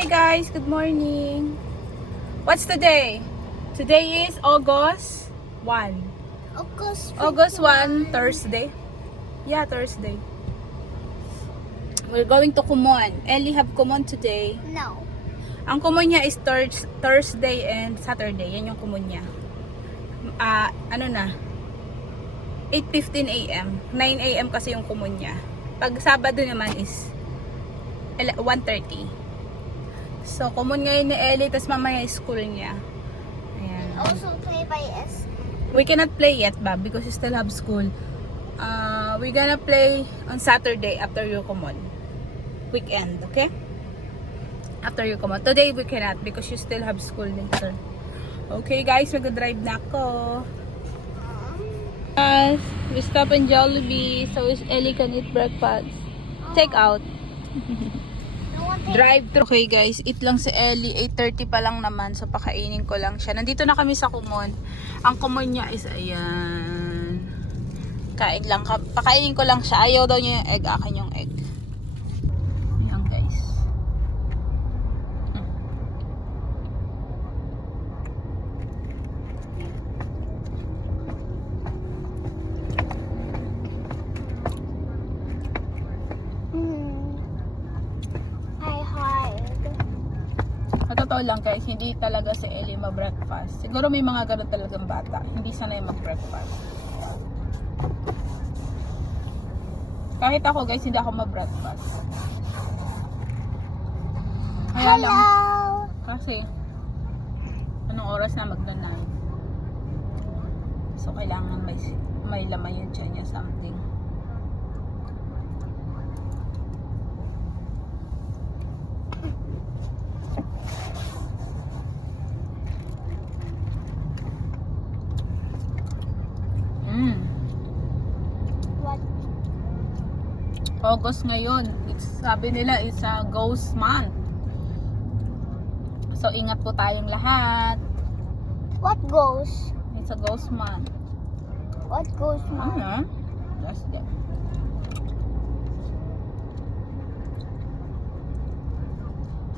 Hi guys, good morning. What's today? Today is August 1. August 1, Thursday. Yeah, Thursday. We're going to Kumon. Ellie have Kumon today. No. Ang Kumon niya is Thursday and Saturday. Yan yung Kumon niya. Ano na? 8:15 a.m. 9 a.m. kasi yung Kumon niya. Pag Sabado naman is 1:30. So, Kumon ngayon ni Ellie, tas mamaya school niya. Ayan. Also play by S. We cannot play yet, Bob, because you still have school. We're gonna play on Saturday after your Kumon. Weekend, okay? After your Kumon. Today we cannot because you still have school later. Okay guys, mag-drive na ako. We stop in Jollibee so Ellie can eat breakfast. Take out. Drive through. Okay guys, eat lang si Ellie. 8:30 pa lang naman. So pakainin ko lang siya. Nandito na kami sa Kumon. Ang Kumon niya is ayan. Kain lang. Pakainin ko lang siya. Ayaw daw niya yung egg. Akin yung egg. Ayan guys. Totoo lang guys, hindi talaga si Ellie ma-breakfast. Siguro may mga ganun talagang bata. Hindi sanay mag-breakfast. Kahit ako guys, hindi ako ma-breakfast. Kaya lang, kasi anong oras na magna-9. So kailangan may laman yung tiyan niya, something. August ngayon. Sabi nila is a ghost month. So ingat po tayong lahat. What goes? It's a ghost month. What goes, Mom? Ano? That's them.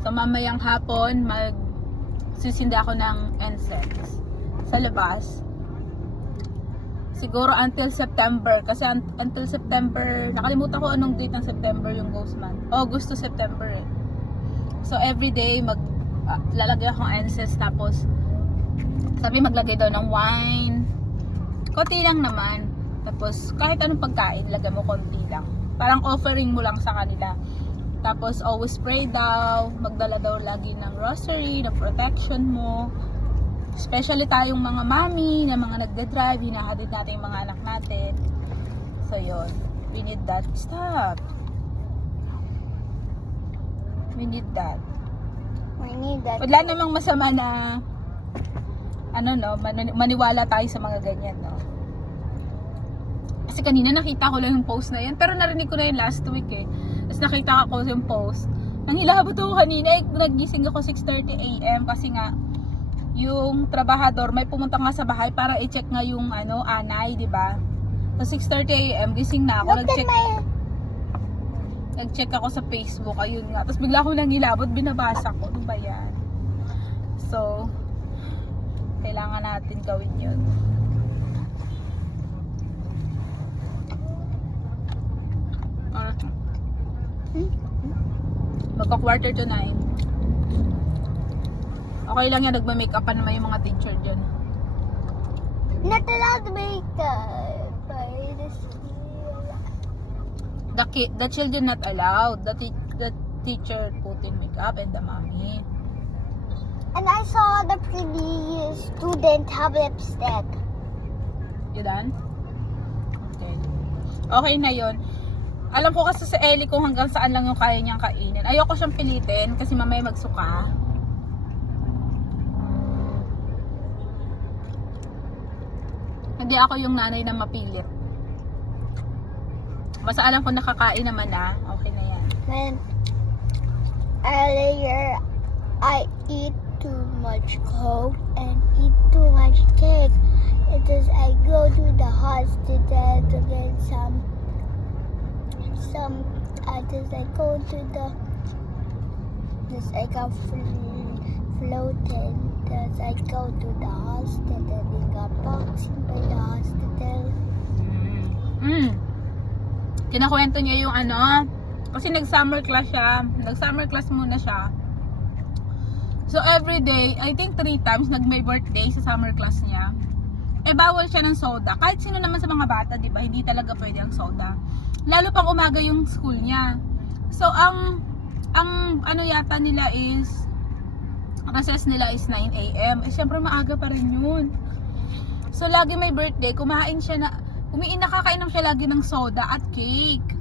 So mamayang hapon magsisinda ako ng incense sa labas. Siguro until September. Kasi until September, nakalimutan ko anong date ng September yung ghost month. August to September eh. So everyday lalagay akong incense, tapos sabi maglagay daw ng wine. Konti lang naman. Tapos kahit anong pagkain, lagay mo konti lang. Parang offering mo lang sa kanila. Tapos always pray daw. Magdala daw lagi ng rosary, ng protection mo. Especially tayong mga mami na mga nagde-drive, hinahatid natin yung mga anak natin. So yun, we need that. Stop. We need that. We need that. Wala namang masama na maniwala tayo sa mga ganyan, no? Kasi kanina nakita ko lang yung post na yan, pero narinig ko na yun last week eh. Tapos nakita ko yung post. Nanghilabot ako kanina, nagising ako 6:30 a.m. kasi nga yung trabahador may pumunta nga sa bahay para i-check nga yung anay, di ba? So 6:30 a.m. gising na ako, nag-check ako sa Facebook, ayun nga. Tapos bigla ako nangilabot, binabasa ko, ano ba yan? So kailangan natin gawin yun. Magka-quarter to 9. Okay lang yan, nagma-makeup pa naman yung mga teacher dyan. Not allowed makeup by the school. The children not allowed. The teacher put in makeup and the mommy. And I saw the pretty student have lipstick. You done? Okay. Okay na yun. Alam ko kasi sa Ellie kung hanggang saan lang yung kaya niyang kainin. Ayoko siyang pilitin kasi mamaya magsuka. Hindi ako yung nanay na mapilit. Basta alam ko nakakain naman na. Okay na yan. When earlier I eat too much Coke and eat too much cake. It is I go to the hospital to get some I go to the This I got floated. This I go to the hospital. We got boxing by the hospital. Kinakwento niya yung ano, kasi nag-summer class siya. Nag-summer class muna siya. So every day, I think 3 times nag-may birthday sa summer class niya. Eh bawal siya ng soda. Kahit sino naman sa mga bata, 'di ba? Hindi talaga pwede ang soda. Lalo pang umaga yung school niya. So ang ano yata nila is recess nila is 9 AM. Eh syempre maaga pa rin yun. So lagi may birthday, nakakainom siya lagi ng soda at cake.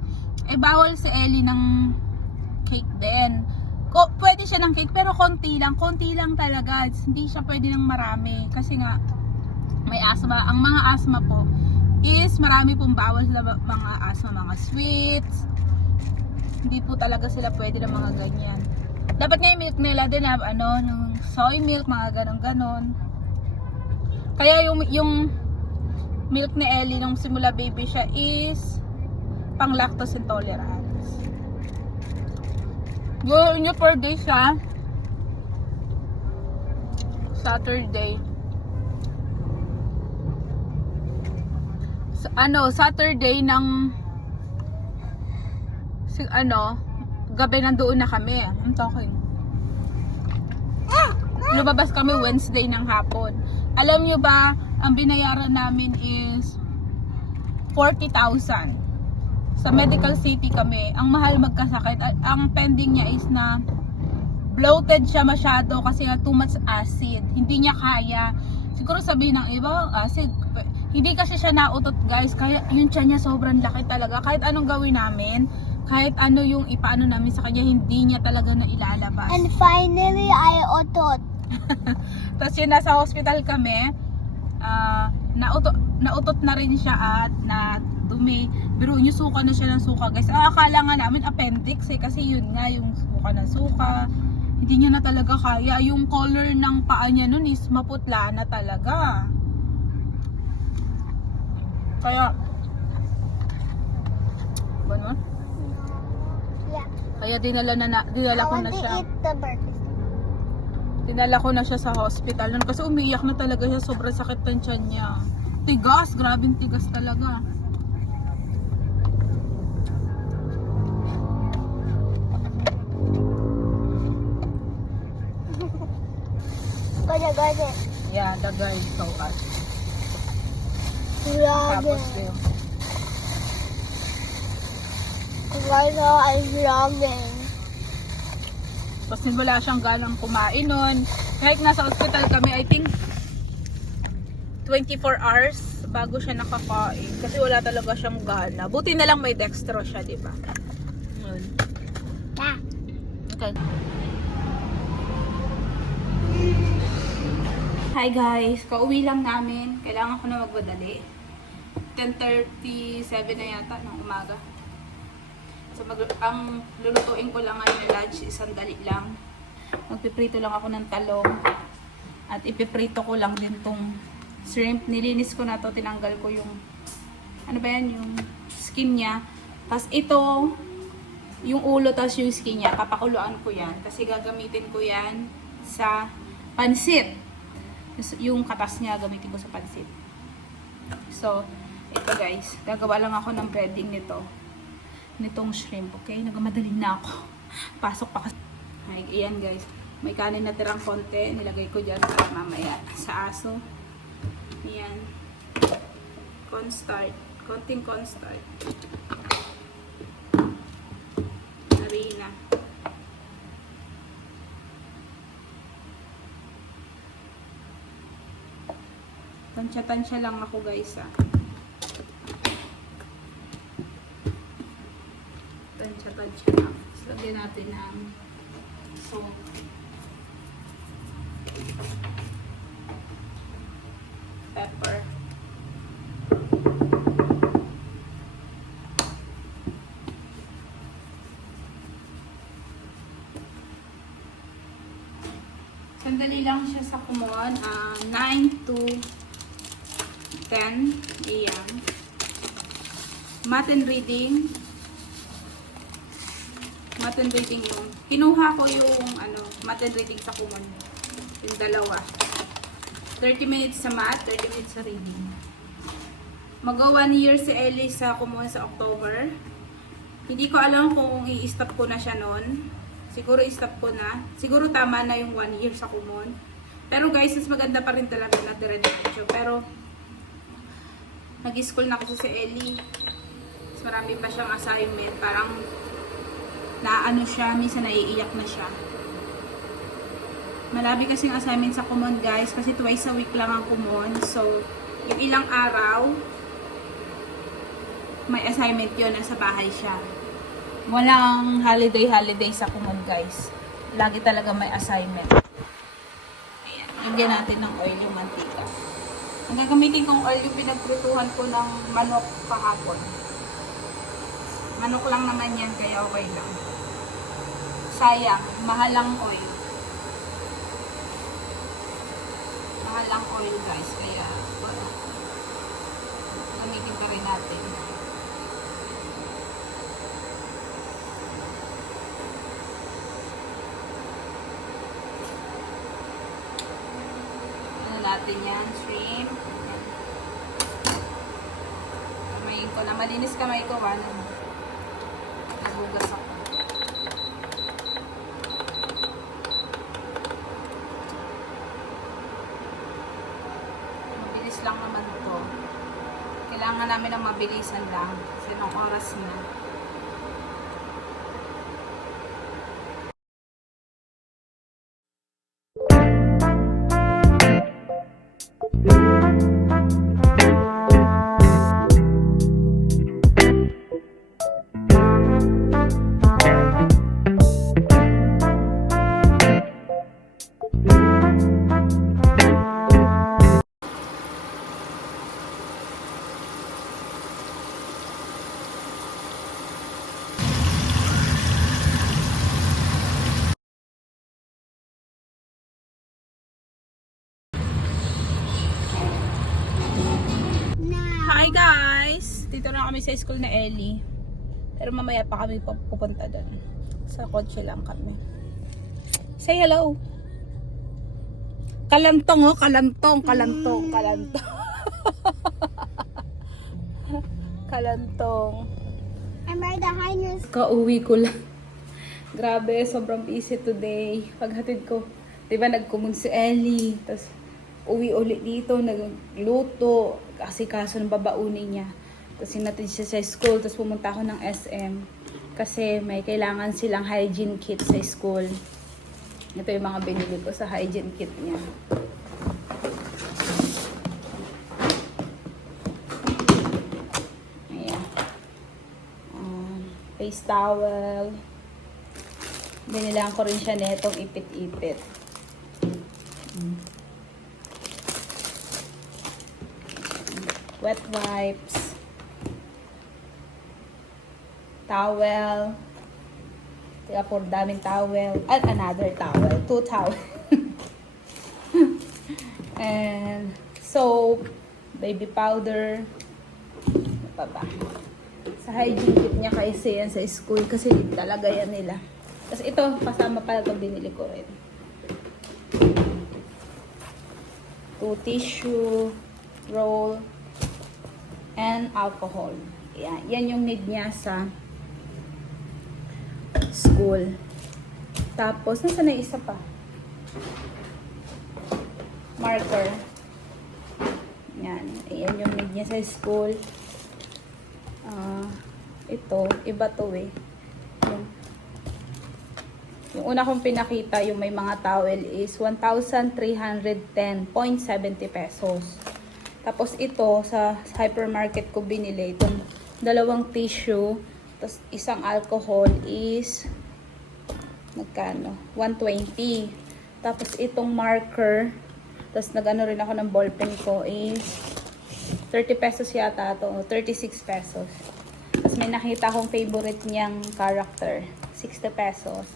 Eh bawal si Ellie ng cake din. Pwede siya ng cake pero konti lang talaga. Hindi siya pwede ng marami kasi nga may asthma. Ang mga asthma po is marami pong bawal sa mga asthma, mga sweets. Hindi po talaga sila pwede ng mga ganyan. Dapat nga yung milk nila din ng soy milk, mga ganon. Kaya yung milk ni Ellie nung simula baby siya is pang lactose intolerance. Yun yung per day siya. Saturday. Saturday ng gabi nandoon na kami. I'm talking. Lumabas kami Wednesday ng hapon. Alam nyo ba, ang binayaran namin is 40,000. Sa Medical City kami. Ang mahal magkasakit. Ang pending niya is na bloated siya masyado kasi nga too much acid. Hindi niya kaya. Siguro sabihin ng iba, acid. Hindi kasi siya nautot, guys. Kaya yung tiyan niya sobrang laki talaga. Kahit anong gawin namin, kahit ano yung ipaano namin sa kanya, hindi niya talaga na ilalabas. And finally, I otot. Tapos yun, nasa hospital kami, nautot na rin siya at na dumi. Pero yung suka na siya ng suka, guys. Akala nga namin appendix kasi yun nga yung suka ng suka. Hindi niya na talaga kaya. Yung color ng paa niya nun is maputla na talaga. Kaya ano? Yeah. Kaya dinala ko na siya. Eat the burger. Dinala ko na siya sa hospital nun kasi umiiyak na talaga siya, sobrang sakit ng tiyan niya. Tigas, grabing tigas talaga. Gana. Yeah, the girl so us. Vlogging. Tapos yun. Right now, I'm vlogging. Tapos wala siyang ganang kumain nun. Kahit nasa hospital kami, I think 24 hours bago siya nakakain. Kasi wala talaga siyang gana. Buti na lang may dextrose siya, di ba? Yun. Yeah. Okay. Hi guys, kauwi lang namin. Kailangan ko na magmadali. 10:37 na yata ng umaga. So ang lulutuin ko lang ngayon na lunch, isang dali lang. Magpiprito lang ako ng talong. At ipiprito ko lang din tong shrimp. Nilinis ko na to, tinanggal ko yung ano ba yan, yung skin niya. Tapos ito, yung ulo, tapos yung skin niya, papakuluan ko yan. Kasi gagamitin ko yan sa pansit. Yung katas niya, gamitin ko sa pansit. So, ito guys, gagawa lang ako ng breading nitong shrimp, okay? Nagmadali na ako. Pasok pa kasi. Ay, ayan guys, may kanin na tirang konti, nilagay ko dyan para mamaya sa aso. Ayan. Cornstarch, konting cornstarch. Harina. Tansya-tansya lang ako guys Tansya-tansya lang. Lagyan natin ang salt. Pepper. Sandali lang siya sa kumon. 9 to 10 a.m. Math and reading. Math and reading yung, kinuha ko yung math and reading sa Kumon. Yung dalawa. 30 minutes sa math, 30 minutes sa reading. Mag-1 year si Ellie sa Kumon sa October. Hindi ko alam kung i-stop ko na siya noon. Siguro i-stop ko na. Siguro tama na yung 1 year sa Kumon. Pero guys, mas maganda pa rin talaga na dire-diretso. Pero, nag-school na kasi si Ellie. Mas marami pa siyang assignment. Parang, naano siya, minsan naiiyak na siya. Malabi kasi yung assignment sa Kumon guys. Kasi twice a week lang ang Kumon. So, yung ilang araw, may assignment yun, nasa bahay siya. Walang holiday sa Kumon guys. Lagi talaga may assignment. Ayan, lagyan natin ng oil yung mantika. Ang gagamitin kong oil yung pinagprutuhan ko ng manok kahapon. Manok lang naman yan, kaya okay lang. Sayang, mahalang oil. Mahalang oil guys, kaya gamitin pa rin natin. Natin yan, shrimp. Kamayin ko na. Malinis kamay ko. Nagugas ako. Mabilis lang naman ito. Kailangan namin ng mabilisan lang. Kasi nung oras na. Hi guys! Dito na kami sa school na Ellie. Pero mamaya pa kami pupunta doon. Sa kotse lang kami. Say hello! Kalantong oh! Kalantong! Kalantong! Kalantong! Kalantong! I'm right behind you. Kauwi ko lang. Grabe, sobrang busy today. Paghatid ko, diba nagkumun si Ellie. Tapos uwi ulit dito, nagluto. Kasi kaso ng babaunin niya. Kasi natin siya sa school. Tapos pumunta ako ng SM. Kasi may kailangan silang hygiene kit sa school. Ito yung mga binili ko sa hygiene kit niya. Ayan. Face towel. Binilang ko rin siya netong ipit-ipit. Wet wipes, towel, kaya po daming towel, and another towel, 2 towel, and soap, baby powder, ano pa ba? Sa hygiene kit niya kasi yan sa school kasi talaga yan nila. Kasi ito, kasama pala ito binili ko rin. 2 tissue, roll, and alcohol. Yan, yan yung need niya sa school. Tapos, nasa na isa pa? Marker. Yan. Yan yung need niya sa school. Ito, iba to eh. Yung una kong pinakita, yung may mga towel is 1,310.70 pesos. Tapos ito, sa hypermarket ko binili, itong 2 tissue, tapos isang alcohol is, nagkano? 120. Tapos itong marker, tapos nagano rin ako ng ballpen ko is, 30 pesos yata ito, 36 pesos. Tapos may nakita akong favorite niyang character, 60 pesos.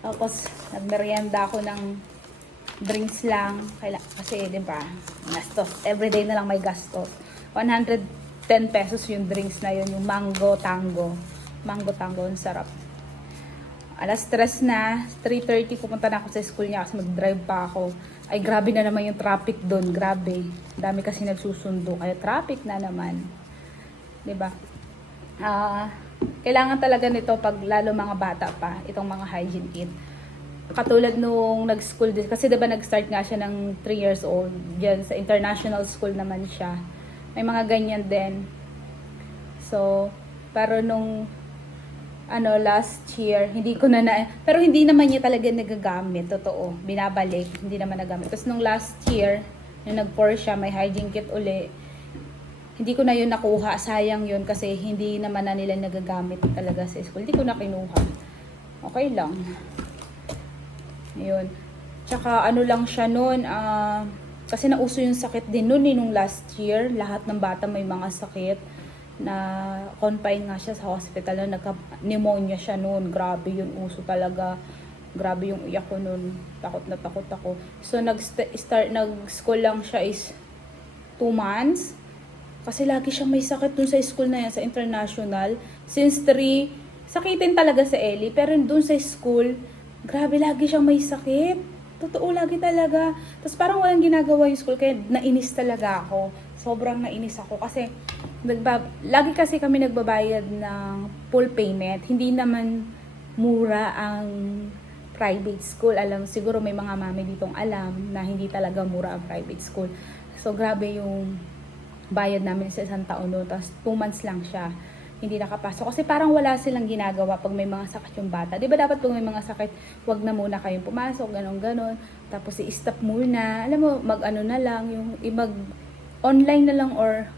Tapos, nagmerienda ako ng drinks lang. Kasi, di ba, gastos. Everyday na lang may gastos. 110 pesos yung drinks na yun. Yung mango tango. Mango tango, ang sarap. Alas 3 na, 3:30 pupunta na ako sa school niya kasi mag-drive pa ako. Ay, grabe na naman yung traffic doon. Grabe. Dami kasi nagsusundo. Kaya traffic na naman. 'Di ba? Kailangan talaga nito pag lalo mga bata pa, itong mga hygiene kit. Katulad nung nag-school din, kasi 'di ba nag-start nga siya ng 3 years old. Diyan sa international school naman siya. May mga ganyan din. So, pero nung last year, hindi ko pero hindi naman niya talaga nagagamit, totoo. Binabalik, hindi naman nagamit. Tapos nung last year, nung nag-pour siya, may hygiene kit uli. Hindi ko na yun nakuha, sayang yun kasi hindi naman na nila nagagamit talaga sa school. Hindi ko na kinuha. Okay lang. Yun. Tsaka ano lang siya noon, kasi nauso yung sakit din noon nung last year. Lahat ng bata may mga sakit na confine nga siya sa hospital na nagka-pneumonia siya noon. Grabe yun, uso talaga. Grabe yung iyak ko noon. Takot na takot ako. So nag-school lang siya is 2 months. Kasi lagi siya may sakit dun sa school na yan, sa international. Since 3, sakitin talaga sa Ellie. Pero dun sa school, grabe lagi siyang may sakit. Totoo, lagi talaga. Tapos parang walang ginagawa yung school, kaya nainis talaga ako. Sobrang nainis ako kasi lagi kasi kami nagbabayad ng full payment. Hindi naman mura ang private school. Alam, siguro may mga mami ditong alam na hindi talaga mura ang private school. So grabe yung bayad namin sa isang taon no. Tapos 2 months lang siya. Hindi nakapasok. Kasi parang wala silang ginagawa pag may mga sakit yung bata. Di ba dapat pag may mga sakit, wag na muna kayong pumasok, ganon-ganon. Tapos i-stop muna. Alam mo, mag-ano na lang, mag-online na lang or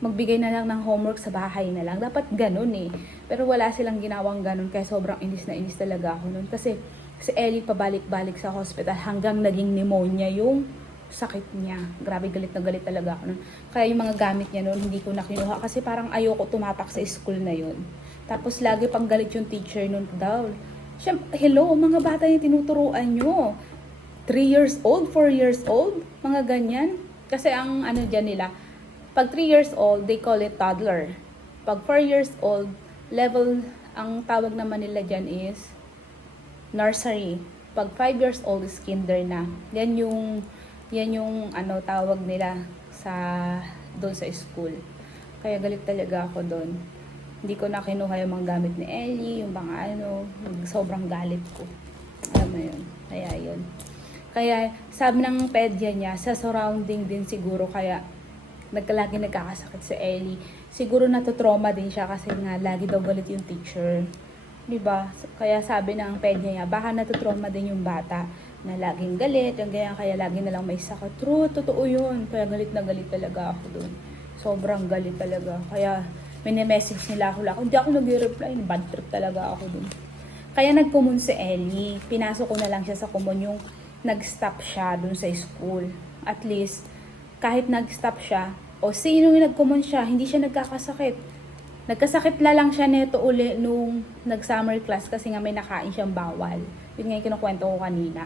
magbigay na lang ng homework sa bahay na lang. Dapat ganun eh. Pero wala silang ginawang ganun. Kaya sobrang inis na inis talaga ako nun. Kasi si Ellie pabalik-balik sa hospital hanggang naging pneumonia yung sakit niya. Grabe, galit na galit talaga ako nun. Kaya yung mga gamit niya nun, hindi ko na kinuha. Kasi parang ayoko tumapak sa school na yun. Tapos lagi pang galit yung teacher nun daw. Siyempre, hello, mga bata yung tinuturuan nyo. 3 years old, 4 years old, mga ganyan. Kasi ang ano dyan nila, pag 3 years old, they call it toddler. Pag 4 years old, level, ang tawag naman nila dyan is nursery. Pag 5 years old is kinder na. Yan yung ano tawag nila doon sa school. Kaya galit talaga ako doon. Hindi ko na kinuha yung mga gamit ni Ellie, yung mga sobrang galit ko. Alam mo yun. Kaya yun. Kaya sabi ng pedya niya, sa surrounding din siguro, kaya lagi nagkakasakit si Ellie. Siguro natutrauma din siya kasi nga lagi daw galit yung teacher. Diba? Kaya sabi ng pedya niya, baka natutrauma din yung bata na laging galit, yung ganyan, kaya lagi na lang may sakit. True, totoo yun. Kaya galit na galit talaga ako dun. Sobrang galit talaga. Kaya mini-message nila ako. Hindi ako nag-reply. Bad trip talaga ako dun. Kaya nag-common si Ellie. Pinasok ko na lang siya sa common yung nag-stop siya dun sa school. At least, kahit nag-stop siya, o sino yung nag-common siya, hindi siya nagkakasakit. Nagkasakit na lang siya neto uli nung nag-summer class kasi nga may nakain siyang bawal. Yun nga yung kinukwento ko kanina.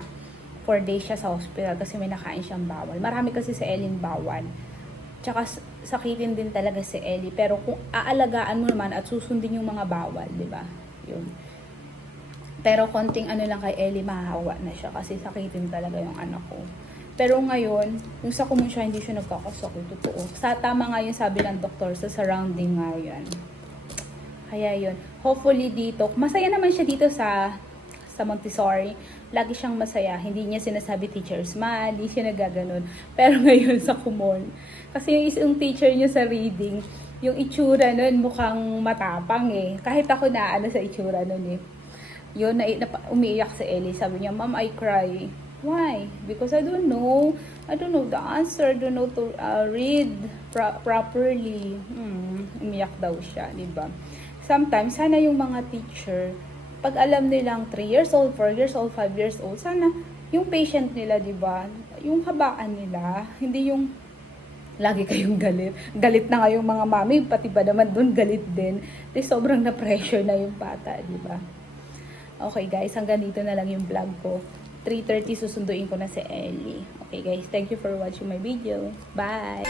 4 days siya sa hospital kasi may nakain siyang bawal. Marami kasi si Ellie bawal. Tsaka sakitin din talaga si Ellie. Pero kung aalagaan mo naman at susundin yung mga bawal, di ba? Yun. Pero konting ano lang kay Ellie, mahahawa na siya kasi sakitin talaga yung anak ko. Pero ngayon, yung sa common siya, hindi siya nagkakasakit. Totoo. Tama nga yung sabi ng doktor, sa surrounding nga yan. Kaya yun. Hopefully dito, masaya naman siya dito sa Montessori. Lagi siyang masaya. Hindi niya sinasabi teacher's man, hindi siya nagaganon. Pero ngayon sa common, kasi yung isang teacher niya sa reading, yung itsura nun mukhang matapang eh. Kahit ako na sa itsura nun eh. Yun, umiiyak si Ellie. Sabi niya, Mom, I cry. Why? Because I don't know the answer. I don't know to read properly. Umiyak daw siya, di ba? Sometimes, sana yung mga teacher, pag alam nilang 3 years old, 4 years old, 5 years old, sana yung patient nila, di ba? Yung habaan nila, hindi yung lagi kayong galit. Galit na nga yung mga mami, pati ba naman dun galit din. Di sobrang na-pressure na yung bata, di ba? Okay guys, hanggang dito na lang yung vlog ko. 3:30 susunduin ko na si Ellie. Okay guys, thank you for watching my video. Bye!